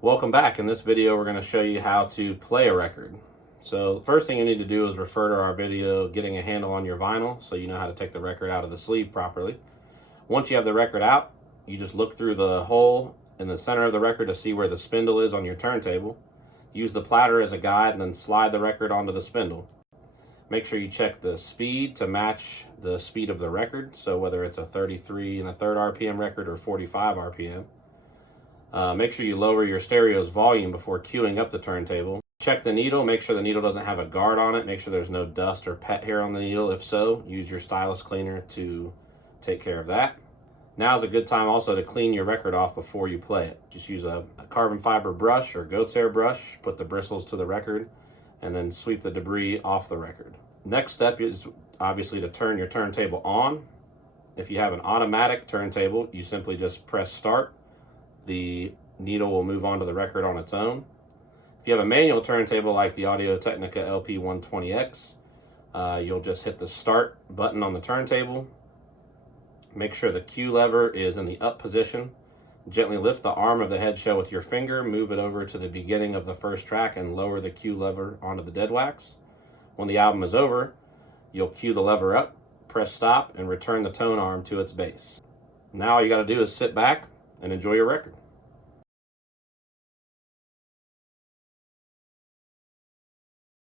Welcome back. In this video, we're going to show you how to play a record. So the first thing you need to do is refer to our video, Getting a Handle on Your Vinyl, so you know how to take the record out of the sleeve properly. Once you have the record out, you just look through the hole in the center of the record to see where the spindle is on your turntable. Use the platter as a guide and then slide the record onto the spindle. Make sure you check the speed to match the speed of the record, so whether it's a 33 1/3 RPM record or 45 RPM. Make sure you lower your stereo's volume before queuing up the turntable. Check the needle, make sure the needle doesn't have a guard on it, make sure there's no dust or pet hair on the needle. If so, use your stylus cleaner to take care of that. Now is a good time also to clean your record off before you play it. Just use a carbon fiber brush or goat's hair brush, put the bristles to the record, and then sweep the debris off the record. Next step is obviously to turn your turntable on. If you have an automatic turntable, you simply just press start. The needle will move onto the record on its own. If you have a manual turntable like the Audio-Technica LP120X, you'll just hit the start button on the turntable. Make sure the cue lever is in the up position. Gently lift the arm of the head shell with your finger, move it over to the beginning of the first track, and lower the cue lever onto the dead wax. When the album is over, you'll cue the lever up, press stop, and return the tone arm to its base. Now all you got to do is sit back and enjoy your record.